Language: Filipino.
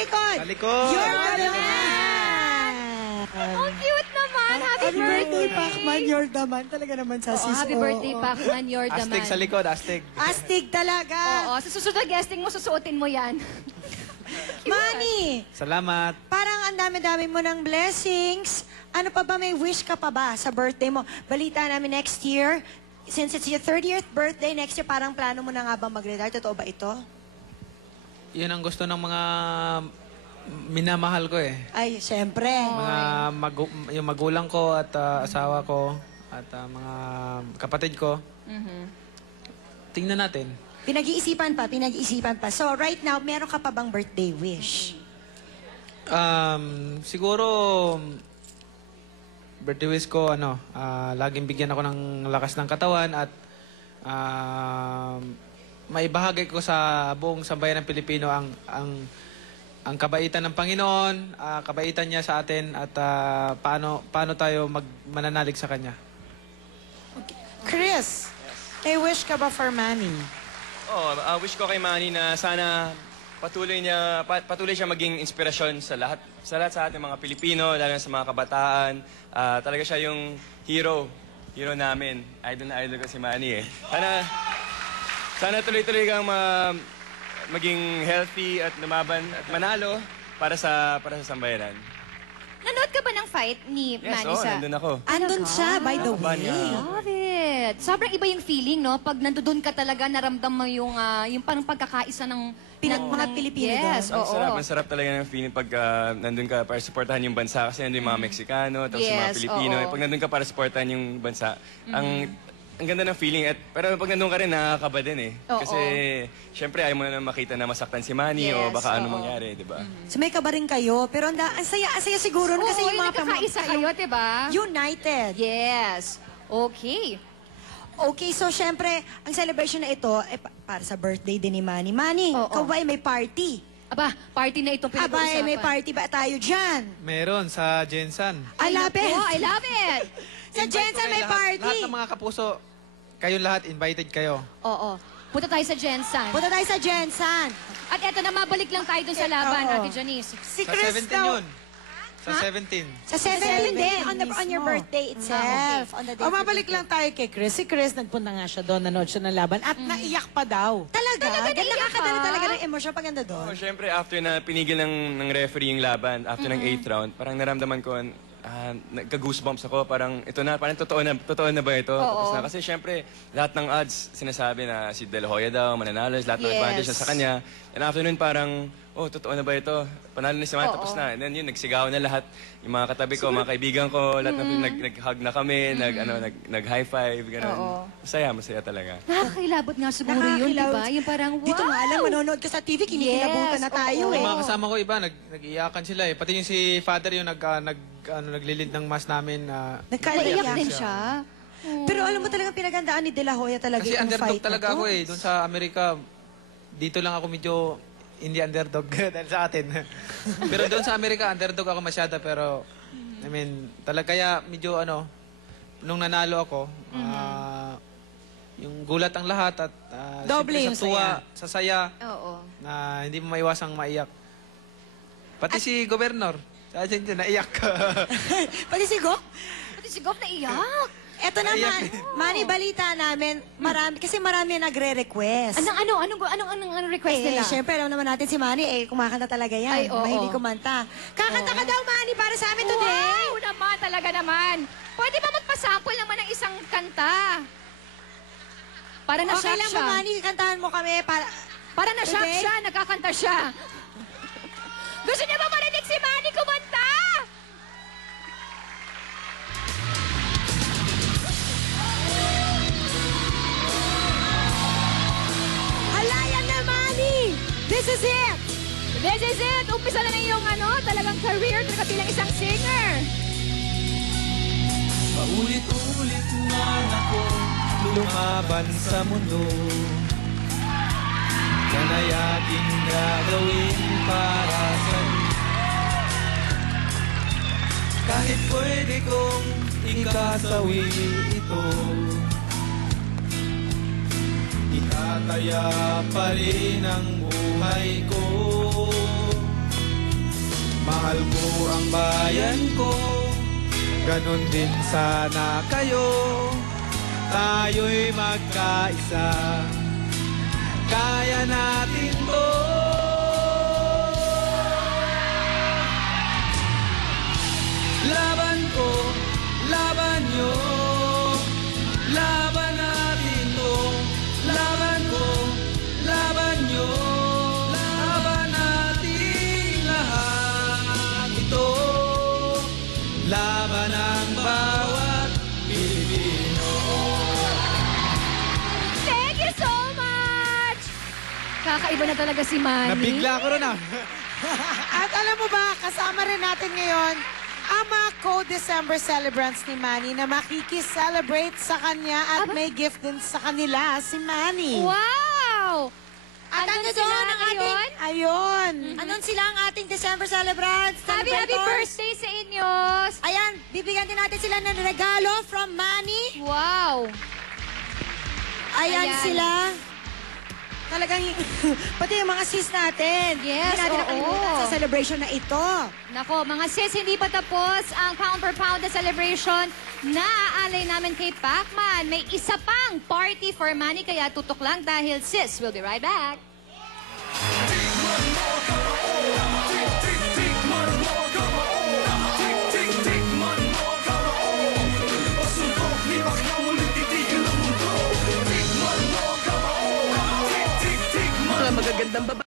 likod. Sa likod. You're the man. Ang cute naman. Happy Happy birthday, birthday. Pacman. You're the man. Talaga naman sa Oo, happy birthday, Pacman. You're the man. Astig sa likod, astig. Astig talaga. Oo, sa susunod na guesting mo, susuotin mo yan. Manny, Salamat. parang ang dami-dami mo ng blessings. Ano pa ba, may wish ka pa ba sa birthday mo? Balita namin next year, since it's your 30th birthday, next year parang plano mo na nga bang mag-retire? Totoo ba ito? Yun ang gusto ng mga minamahal ko eh. Ay, syempre. Yung magulang ko at asawa ko at mga kapatid ko. Tingnan natin. Pinag-iisipan pa. So, right now, meron ka pa bang birthday wish? Siguro, birthday wish ko, laging bigyan ako ng lakas ng katawan at maibahagi ko sa buong sambayan ng Pilipino ang kabaitan ng Panginoon, kabaitan niya sa atin at paano tayo mananalig sa Kanya. Chris, may wish ka ba for Manny? Wish ko kay Manny na sana patuloy siya maging inspirasyon sa lahat sa ating mga Pilipino, lalo na sa mga kabataan. Talaga siya yung hero namin. Idol na idol ko si Manny eh. Sana tuloy-tuloy kang maging healthy at lumaban at manalo para sa sambayanan. Nanood ka ba ng fight ni Manny sa... nandun ako. Andun siya, by the way. Love it. Sobrang iba yung feeling, no? Pag nandoon ka talaga, naramdam mo yung parang pagkakaisa ng... Mga Pilipino doon. Yes, oo. Ang sarap talaga ng feeling pag nandun ka para supportahan yung bansa kasi nandun yung mga Meksikano, tapos yung mga Yes, Pilipino. oo. Pag nandun ka para supportahan yung bansa, ang ganda ng feeling. Pero pag nandun ka rin, nakakaba din eh. Oo. Kasi, syempre, ayaw mo na makita na masaktan si Manny o Yes, baka ano oo. mangyari, di ba? So, may kaba rin kayo, pero ang saya siguro nun kasi Oo, yung mga nagkakaisa kayo, diba? United. Yes. Okay. Okay, so syempre, ang celebration na ito, para sa birthday din ni Manny. Manny, Oo. ikaw ba ay may party? Aba, party na itong Aba, pinag-uusapan. may party ba tayo dyan? Meron sa Jensan. I love it. Oh, I love it. Sa Jensen may party. Lahat ng mga kapuso, kayong lahat, invited kayo. Oo. Punta tayo sa Jensan. Punta tayo sa Jensen. At eto na, mabalik lang tayo dun sa laban, Oo. Ate Janice. Si Sa Chris 17 daw. yun. Sa 17. Sa 17 din, on your birthday itself. On the day of your Mabalik birthday. lang tayo kay Chris. Si Chris, nagpunta nga siya doon, nanood siya ng laban, at naiyak pa daw. Talaga? Ganda naiyak nakakadala ka? talaga ng emosyon pag ganda doon. Syempre, after na pinigil ng referee yung laban, after ng 8th round, parang naramdaman ko, nagka-goosebumps ako. Parang ito na, parang totoo na ba ito? Tapos na, kasi syempre, lahat ng odds sinasabi na si De La Hoya daw, mananalo, lahat ng Yes. advantage na sa kanya. And after nun, parang, totoo na ba ito? Panalo na si Manny, tapos na. And then yun, nagsigaw na lahat. Yung mga katabi ko, mga kaibigan ko, lahat nag-hug na kami, nag-high five, gano'n. Masaya talaga. Nakakailabot nga siguro yun, di ba? Nakakakilabot. Yung parang, wow! Dito nga alam, manonood ka sa TV, kinikilabutan na tayo oo. eh. Yung mga kasama ko iba, nag-iyakan sila eh. Pati yung si Father yung naglilid ng mass namin. Naiyak Nagkaiyak din siya. Pero alam mo talagang pinagandaan ni De La Hoya talaga Kasi yung underdog fight talaga na to. ako eh. Doon sa Amerika, dito lang ako medyo hindi underdog dahil sa atin. Pero doon sa Amerika, underdog ako masyado. Pero, I mean, talaga kaya medyo nung nanalo ako, yung gulat ang lahat at Doble siyempre yung sa tuwa, sa saya, Oo. na hindi mo maiwasang maiyak. Pati si Governor, sa Argentina, naiyak. Pati si Gok, Pati si Goff naiyak. eto naman, Manny, balita namin, marami nagre-request. Anong request nila? Siyempre, alam naman natin si Manny, kumakanta talaga yan. Ay, oo. Mahilig kumanta. Kakanta ka daw, Manny, para sa amin today. Wow naman, talaga naman. Pwede ba magpasample naman ng isang kanta? Para na-shock Okay lang siya. ba, Manny, kantahan mo kami Para na-shock Today? siya, nagkakanta siya. Gusto niya ba marinig si Manny kumanta? Halayan na, Manny! This is it! This is it. Umpisa na iyong talagang career talaga bilang isang singer. Paulit-ulit na ako lumaban sa mundo. Yan ay aking gagawin para sa'yo. Kahit pwede kong ikasawi ito, itataya pa rin ang buhay ko. Mahal ko ang bayan ko, ganon din sana kayo. Tayo'y magkaisa, kaya natin to. Laban ko, laban nyo, laban natin to. Laban ko, laban nyo, laban natin lahat ito. Laban ang bawat Pilipino. Thank you so much! Kakaiba na talaga si Manny. Nabigla ko rin ah. At alam mo ba, kasama rin natin ngayon ang mga co-December celebrants ni Manny na makikis-celebrate sa kanya at may gift din sa kanila, si Manny. Wow! At Andun ano sila doon ang ating... ngayon? Ayun. Anon sila ang ating December celebrants? Happy celebrators? birthday sa inyo! Ayan, bibigyan din natin sila ng regalo from Manny. Wow! Ayan, Ayan. sila. Talagang, pati yung mga sis natin. Yes, Hindi natin oo. nakalimutan sa celebration na ito. Nako, mga sis, hindi pa tapos ang pound per pound na celebration na aalay namin kay Pacman. May isa pang party for Manny, kaya tutok lang dahil sis, we'll be right back. Magagandang baba.